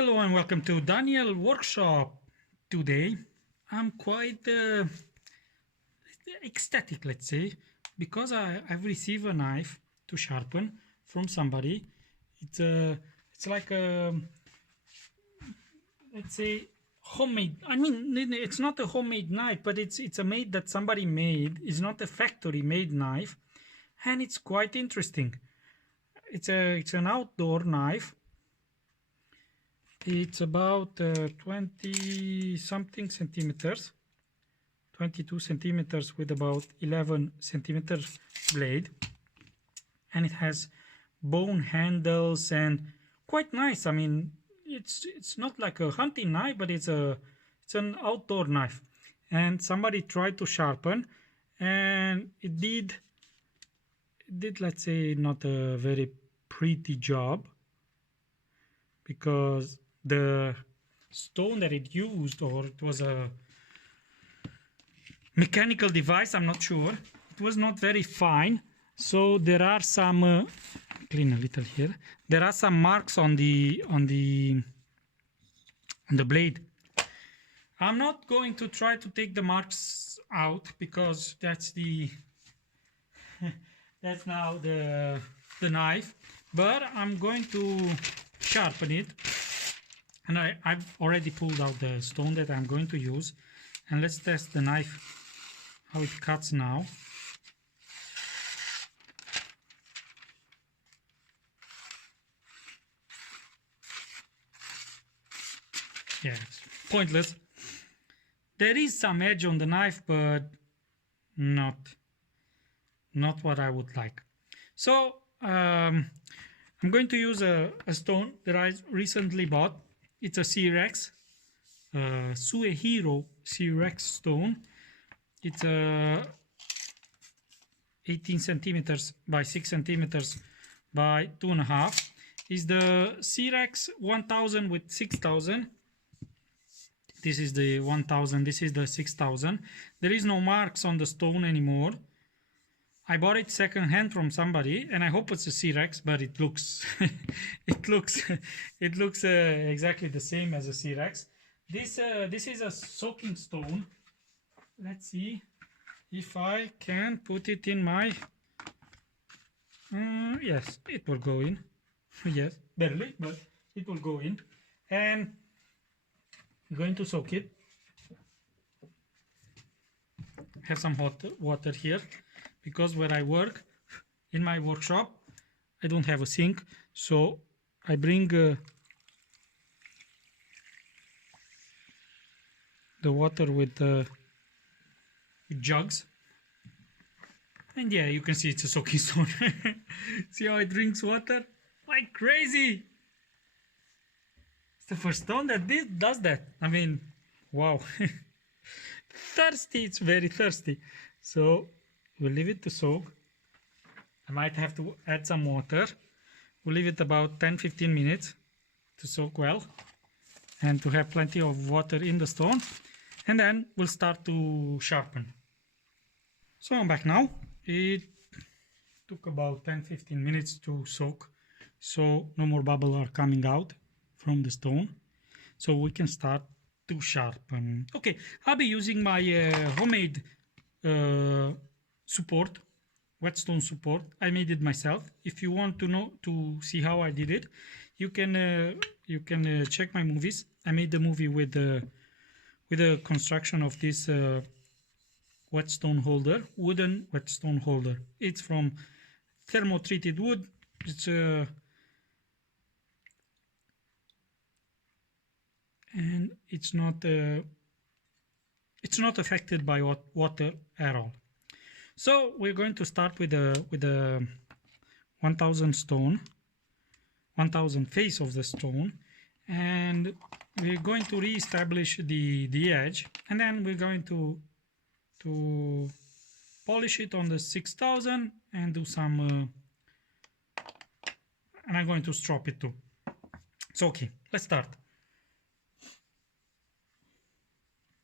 Hello and welcome to Daniel Workshop. Today I'm quite ecstatic, let's say, because I've received a knife to sharpen from somebody. It's like a, let's say, homemade. I mean, it's not a homemade knife, but it's a made that somebody made. It's not a factory made knife, and it's quite interesting. It's an outdoor knife. It's about 20 something centimeters, 22 centimeters with about 11 centimeters blade, and it has bone handles and quite nice. I mean, it's not like a hunting knife, but it's an outdoor knife. And somebody tried to sharpen, and it did let's say not a very pretty job, because the stone that it used, or it was a mechanical device, I'm not sure, it was not very fine. So there are some clean a little here, there are some marks on the blade. I'm not going to try to take the marks out, because that's that's now the knife, but I'm going to sharpen it. And I've already pulled out the stone that I'm going to use, and let's test the knife, how it cuts now. Yeah, it's pointless. There is some edge on the knife, but not what I would like. So I'm going to use a stone that I recently bought. It's a Cerax, Suehiro Cerax stone. It's 18 centimeters by 6 centimeters by 2.5. Is the Cerax 1000 with 6000. This is the 1000, this is the 6000. There is no marks on the stone anymore. I bought it second hand from somebody, and I hope it's a Cerax, but it looks it looks exactly the same as a Cerax. This is a soaking stone. Let's see if I can put it in my yes, it will go in. Yes, barely, but it will go in. And I'm going to soak it. Have some hot water here, because where I work in my workshop, I don't have a sink, so I bring the water with jugs, and yeah, you can see it's a soaking stone. See how it drinks water like crazy. It's the first stone that does that. I mean, wow. Thirsty, it's very thirsty. So we'll leave it to soak. I might have to add some water. We'll leave it about 10-15 minutes to soak well, and to have plenty of water in the stone, and then we'll start to sharpen. So I'm back now. It took about 10-15 minutes to soak, so no more bubbles are coming out from the stone, so we can start to sharpen. Okay, I'll be using my homemade support, whetstone support. I made it myself. If you want to see how I did it, you can check my movies. I made the movie with the construction of this whetstone holder, wooden whetstone holder. It's from thermo-treated wood. It's and it's not affected by water at all. So we're going to start with the 1000 stone, 1000 face of the stone, and we're going to re-establish the edge, and then we're going to polish it on the 6000 and do some and I'm going to strop it too. So okay, let's start.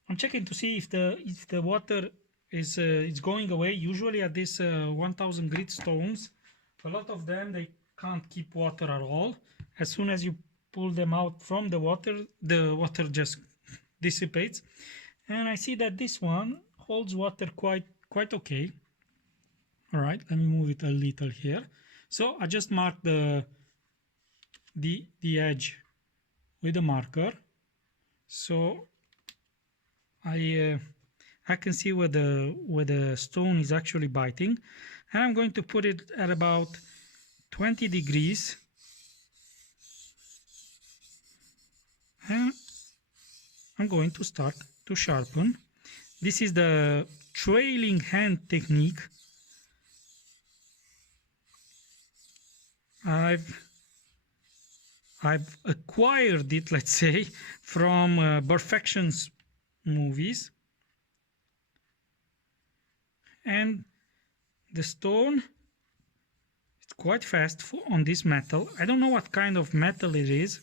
I'm checking to see if the water is going away. Usually at these 1000 grit stones, a lot of them, they can't keep water at all. As soon as you pull them out from the water just dissipates. And I see that this one holds water quite okay. All right, let me move it a little here. So I just mark the edge with a marker, so I can see where the stone is actually biting, and I'm going to put it at about 20 degrees, and I'm going to start to sharpen. This is the trailing hand technique. I've acquired it, let's say, from Perfection's movies. And the stone is quite fast on this metal. I don't know what kind of metal it is.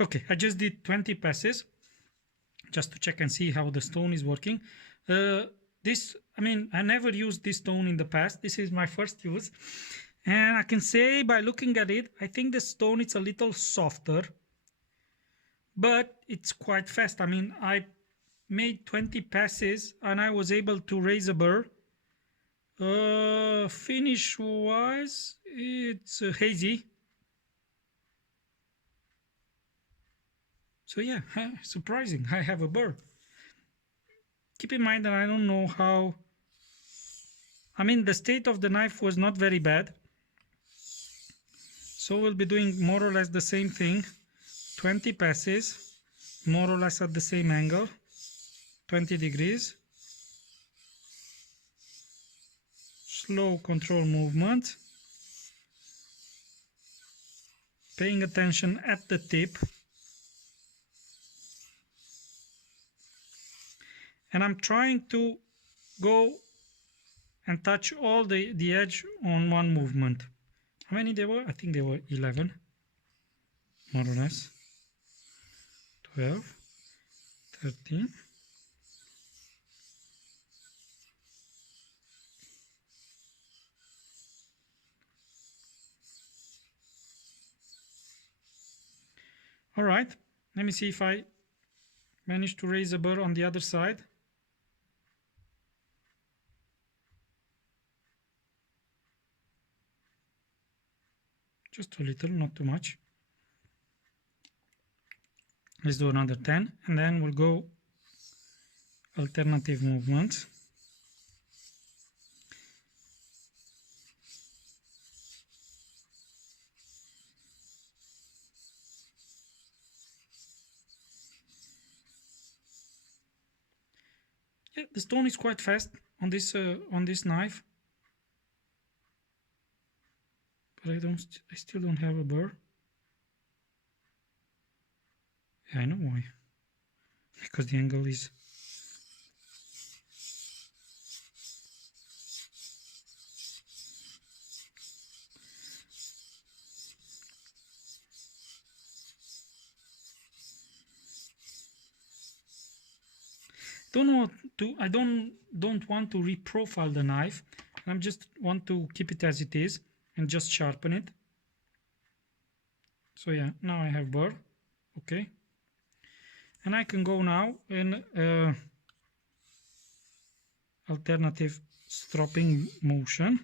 Okay, I just did 20 passes just to check and see how the stone is working. I never used this stone in the past. This is my first use. And I can say by looking at it, I think the stone is a little softer, but it's quite fast. I mean, I made 20 passes and I was able to raise a burr. Finish wise, it's hazy. So yeah, surprising, I have a burr. Keep in mind that I don't know how, the state of the knife was not very bad. So we'll be doing more or less the same thing. 20 passes, more or less at the same angle, 20 degrees. Slow control movement. Paying attention at the tip. And I'm trying to go and touch all the edge on one movement. How many there were? I think there were 11, more or less. 12, 13. All right, let me see if I manage to raise a burr on the other side. Just a little, not too much. Let's do another 10, and then we'll go alternative movements. Yeah, the stone is quite fast on this knife, but I still don't have a burr. Yeah, I know why. Because the angle is. I don't want to reprofile the knife. I just want to keep it as it is and just sharpen it. So yeah, now I have burr. Okay. And I can go now in alternative stropping motion.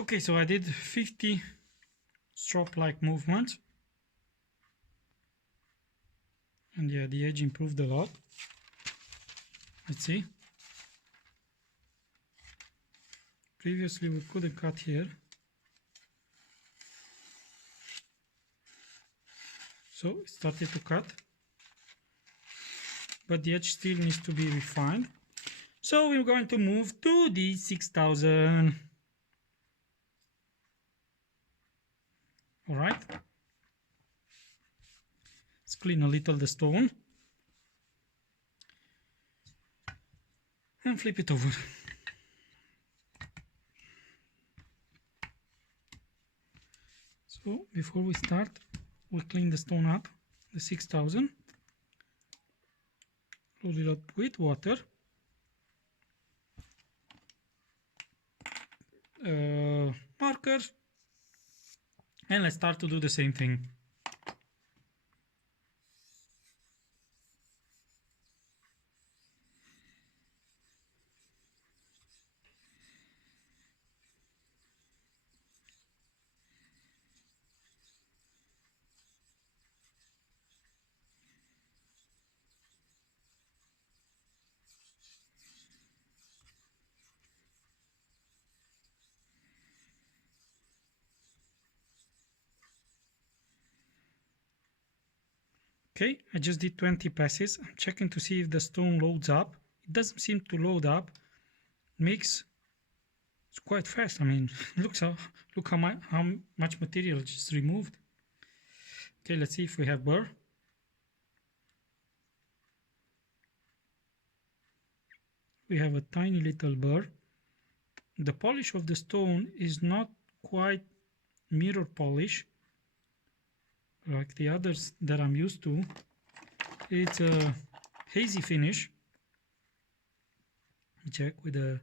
Okay, so I did 50 strop-like movements. And yeah, the edge improved a lot. Let's see. Previously we couldn't cut here. So it started to cut. But the edge still needs to be refined. So we're going to move to the 6000. Alright. Let's clean a little the stone. And flip it over. So before we start, we clean the stone up, the 6000. Load it up with water. Marker. And let's start to do the same thing. Okay, I just did 20 passes. I'm checking to see if the stone loads up. It doesn't seem to load up. It's quite fast. I mean, look how much material just removed. Okay, let's see if we have burr. We have a tiny little burr. The polish of the stone is not quite mirror polish like the others that I'm used to. It's a hazy finish. Check with a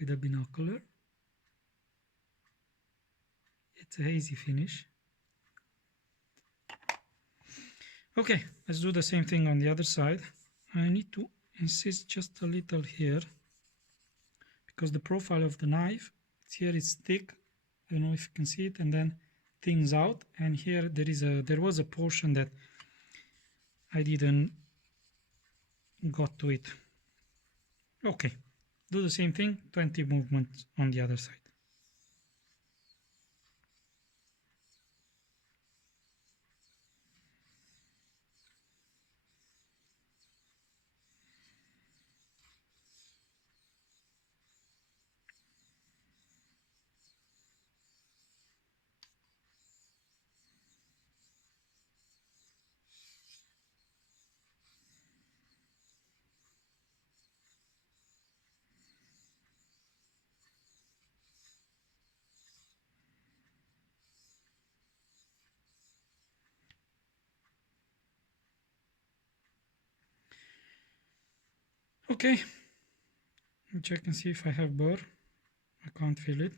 binocular. It's a hazy finish. Okay, let's do the same thing on the other side. I need to insist just a little here because the profile of the knife, here is thick. I don't know if you can see it, and then thins out, and here there was a portion that I didn't got to it. Okay, do the same thing, 20 movements on the other side. Okay, check and see if I have burr. I can't feel it.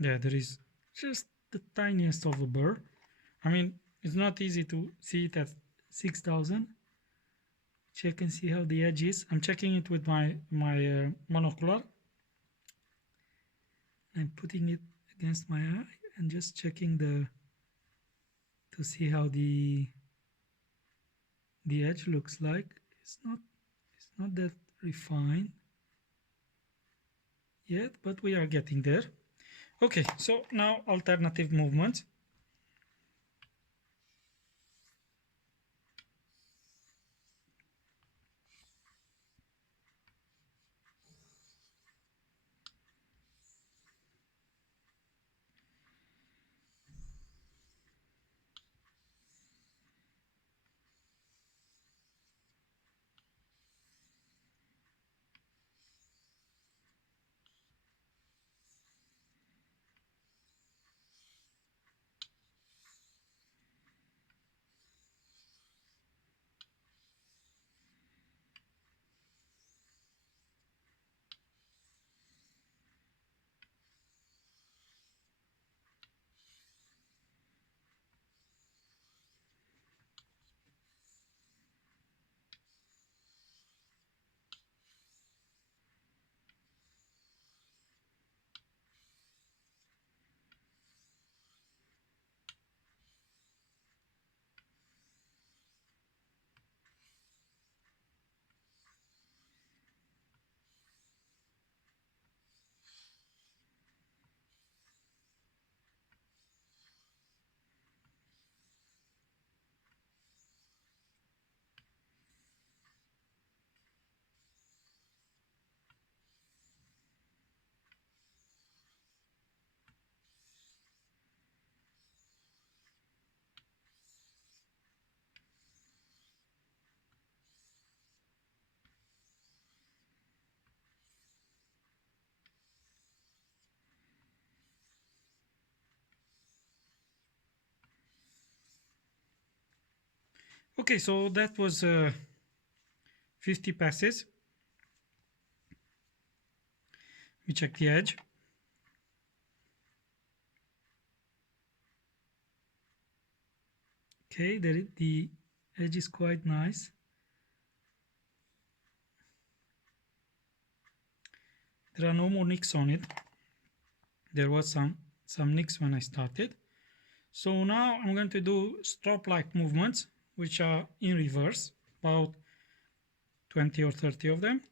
Yeah, there is just the tiniest of a burr. I mean, it's not easy to see it at 6000. Check and see how the edge is. I'm checking it with my monocular. I'm putting it against my eye and just checking to see how the edge looks like. It's not that refined yet, but we are getting there. Okay, so now alternative movements. Okay, so that was 50 passes. We check the edge. Okay, the edge is quite nice. There are no more nicks on it. There was some nicks when I started. So now I'm going to do strop-like movements, which are in reverse, about 20 or 30 of them.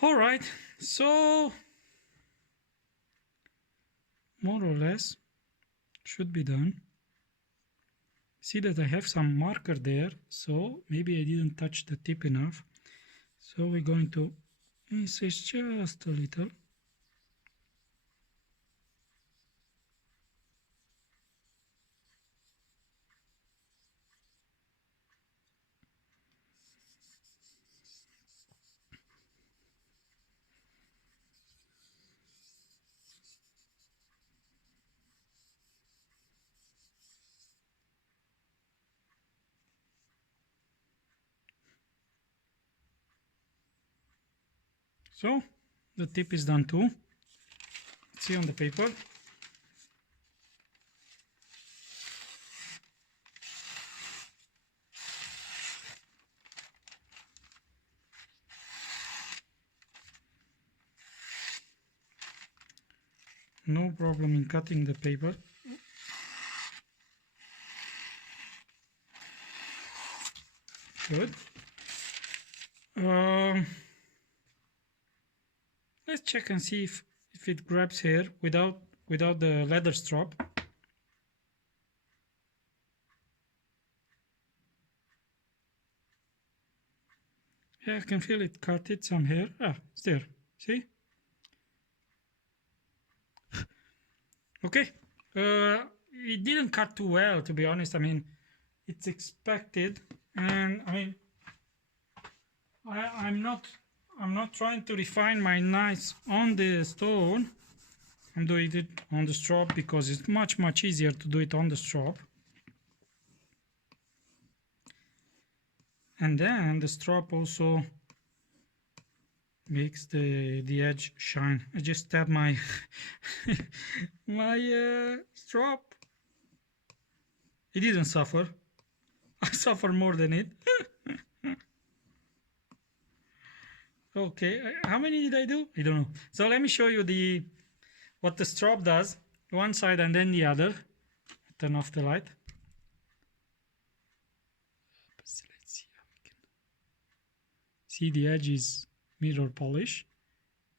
All right, so more or less should be done. See that I have some marker there, so maybe I didn't touch the tip enough. So we're going to insist just a little. So the tip is done too. Let's see on the paper. No problem in cutting the paper. Good. Let's check and see if it grabs here without the leather strap. Yeah, I can feel it cut it some here. Ah, it's there. See? Okay. It didn't cut too well, to be honest. I mean, it's expected, and I mean, I'm not trying to refine my knives on the stone. I'm doing it on the strap because it's much easier to do it on the strap. And then the strap also makes the edge shine. I just stabbed my my strap. It didn't suffer. I suffer more than it. Okay, how many did I do? I don't know. So let me show you what the strap does. One side and then the other. Turn off the light. Let's see how we can see the edge is mirror polish,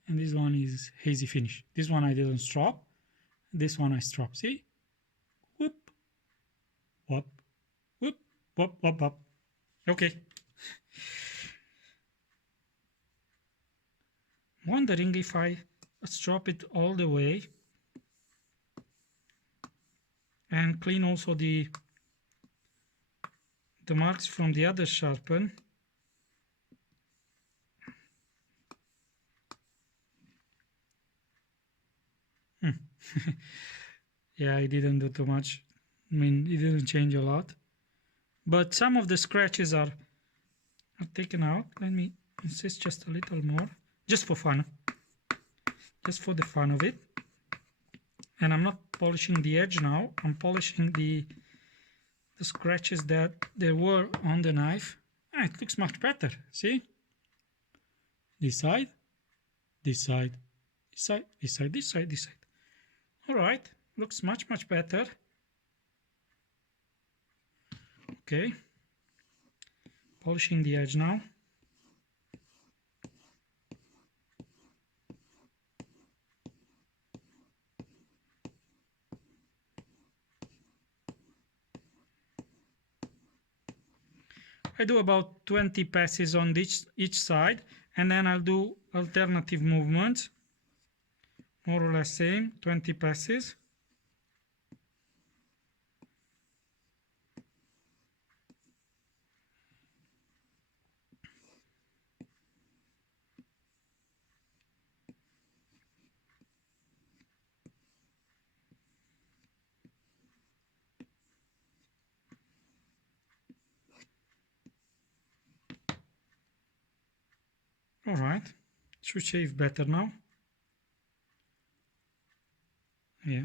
and this one is hazy finish. This one I didn't strap. This one I strap. See? Whoop, whoop, whoop, whoop, whoop, whoop. Okay. Wondering if I strap it all the way and clean also the marks from the other sharpen. Yeah, it didn't do too much. I mean, it didn't change a lot. But some of the scratches are taken out. Let me insist just a little more. Just for fun. Just for the fun of it. And I'm not polishing the edge now. I'm polishing the scratches that there were on the knife. Ah, it looks much better. See? This side, this side, this side, this side, this side, this side. Alright, looks much better. Okay. Polishing the edge now. I do about 20 passes on each side, and then I'll do alternative movements, more or less same, 20 passes. Alright, should shave better now. Yeah.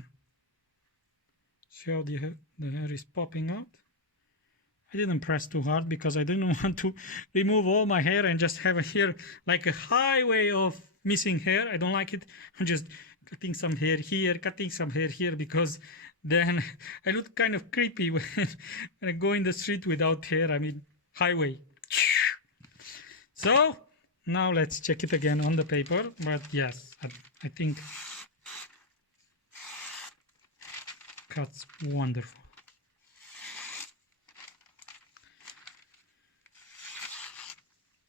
See how the hair is popping out? I didn't press too hard because I didn't want to remove all my hair and just have a hair like a highway of missing hair. I don't like it. I'm just cutting some hair here, cutting some hair here, because then I look kind of creepy when I go in the street without hair. I mean, highway. So now let's check it again on the paper. But yes, I think cuts wonderful.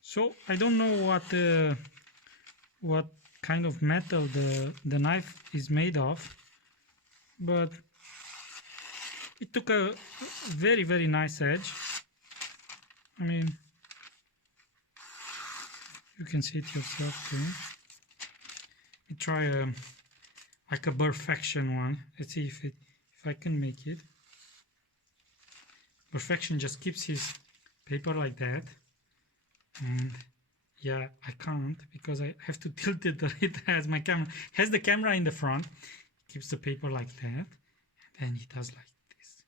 So I don't know what kind of metal the knife is made of, but it took a very nice edge. I mean, you can see it yourself too. We try like a perfection one. Let's see if I can make it. Perfection just keeps his paper like that, and yeah, I can't because I have to tilt it a bit as my camera has the camera in the front. It keeps the paper like that, and then he does like this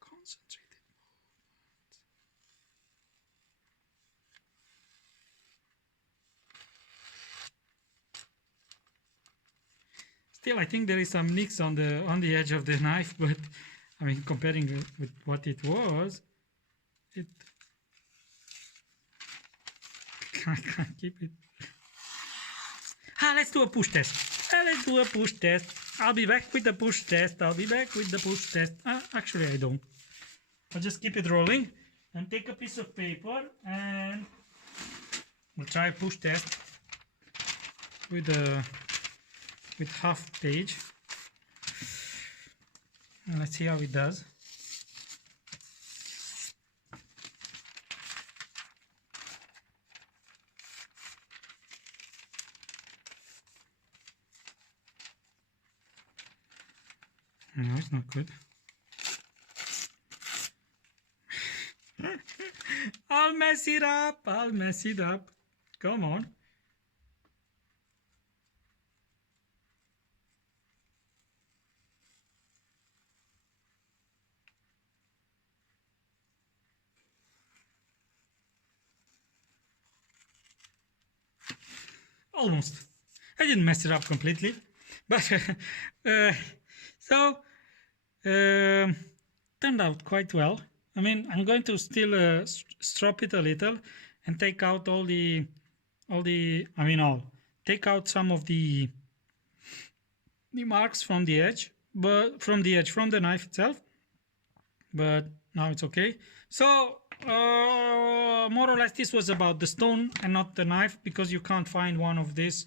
concentrated movement. Still, I think there is some nicks on the edge of the knife, but I mean, comparing with what it was, I can't keep it. Let's do a push test. Let's do a push test. I'll be back with the push test. Actually, I don't. I'll just keep it rolling and take a piece of paper and we'll try a push test with half page. And let's see how it does. No, it's not good. I'll mess it up. Come on. Almost. I didn't mess it up completely, but so turned out quite well. I mean, I'm going to still strop it a little and take out take out some of the marks from the edge, from the knife itself. But now it's okay. So more or less this was about the stone and not the knife, because you can't find one of this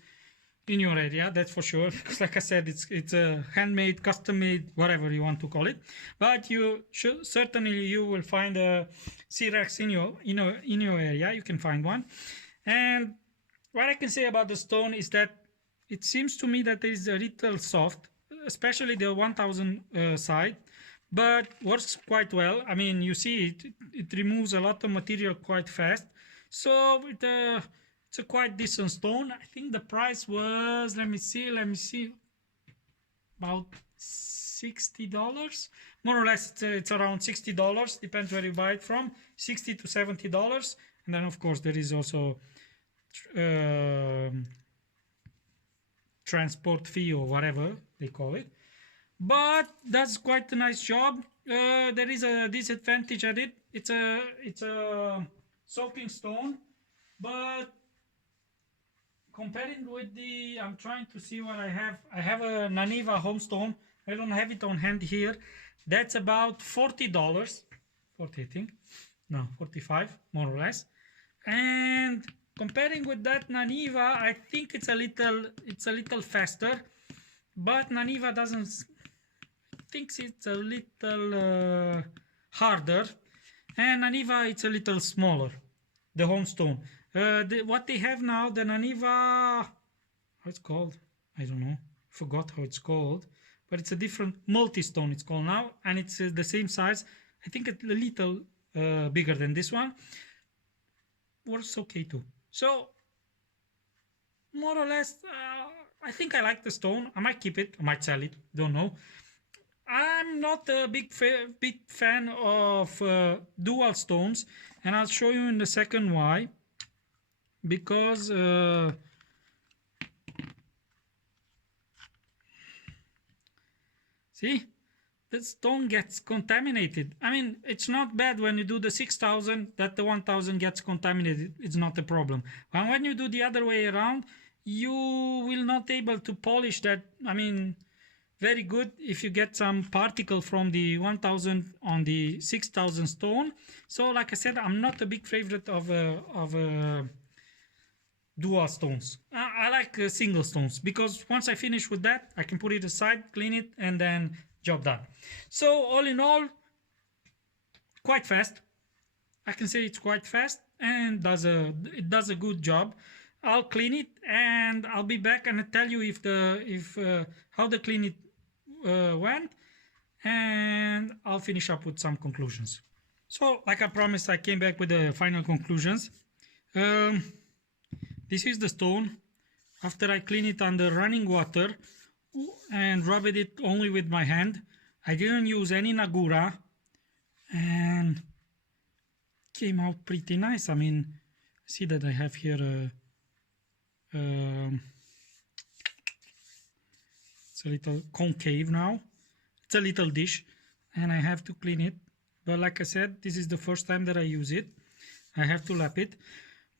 in your area, that's for sure, because like I said, it's a handmade, custom made, whatever you want to call it. But you should certainly, you will find a Cerax in your area. You can find one. And what I can say about the stone is that it seems to me that it is a little soft, especially the 1000 side, but works quite well. I mean, you see it removes a lot of material quite fast. So it's a quite decent stone. I think the price was, let me see, about $60, more or less. It's around $60, depends where you buy it from, $60 to $70. And then of course there is also transport fee or whatever they call it, but that's quite a nice job. There is a disadvantage at it. It's a soaking stone, but comparing with the, I'm trying to see what I have. I have a Naniva Homestone. I don't have it on hand here. That's about $40, 40 I think, no, 45 more or less. And comparing with that Naniva, I think it's a little faster, but Naniva doesn't, thinks it's a little harder, and Naniva it's a little smaller, the Homestone. What they have now, the Naniva, how it's called, I don't know, forgot how it's called, but it's a different multi-stone it's called now, and it's the same size. I think it's a little bigger than this one. Works okay too. So more or less, I think I like the stone. I might keep it, I might sell it, don't know. I'm not a big fan of dual stones, and I'll show you in a second why. Because see, the stone gets contaminated. I mean, it's not bad when you do the 6000 that the 1000 gets contaminated. It's not a problem. But when you do the other way around, you will not able to polish that. I mean, very good if you get some particle from the 1000 on the 6000 stone. So like I said, I'm not a big favorite of dual stones. I like single stones, because once I finish with that, I can put it aside, clean it, and then job done. So all in all, quite fast. I can say it's quite fast, and it does a good job. I'll clean it and I'll be back and I'll tell you how the clean it went, and I'll finish up with some conclusions. So like I promised, I came back with the final conclusions. This is the stone after I clean it under running water and rubbed it only with my hand. I didn't use any Nagura, and came out pretty nice. I mean, see that I have here it's a little concave now. It's a little dish and I have to clean it, but like I said, this is the first time that I use it. I have to lap it,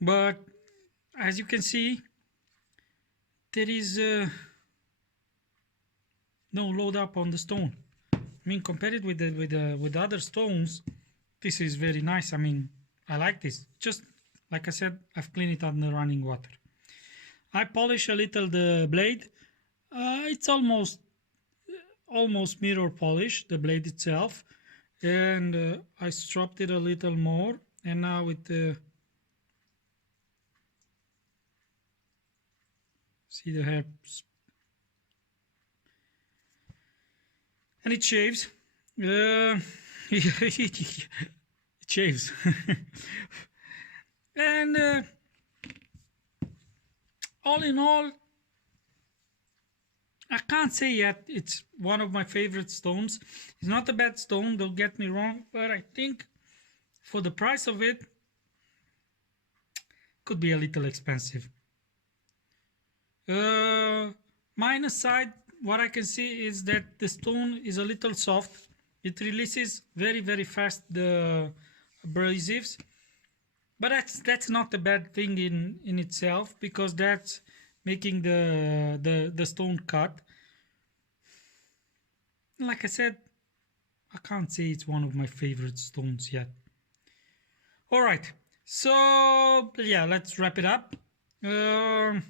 but as you can see, there is no load up on the stone. I mean, compared with the other stones, this is very nice. I mean, I like this. Just like I said, I've cleaned it under running water. I polish a little the blade. It's almost mirror polish, the blade itself, and I stropped it a little more, and now with the see the hair, and it shaves. It shaves. And all in all, I can't say yet it's one of my favorite stones. It's not a bad stone, don't get me wrong, but I think for the price of it, could be a little expensive. Minus side, what I can see is that the stone is a little soft. It releases very, very fast the abrasives, but that's not a bad thing in itself, because that's making the stone cut. Like I said, I can't say it's one of my favorite stones yet. All right, so yeah, let's wrap it up. 4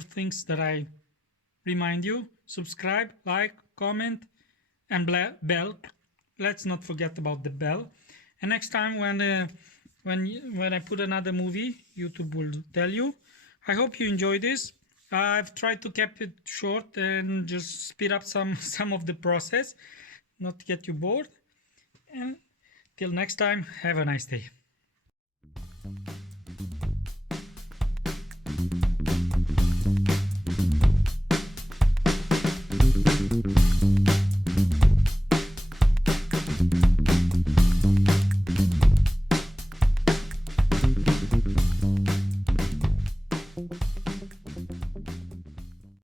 things that I remind you: subscribe, like, comment, and bell. Let's not forget about the bell. And next time when I put another movie, YouTube will tell you. I hope you enjoy this. I've tried to keep it short and just speed up some of the process, not get you bored. And till next time, have a nice day.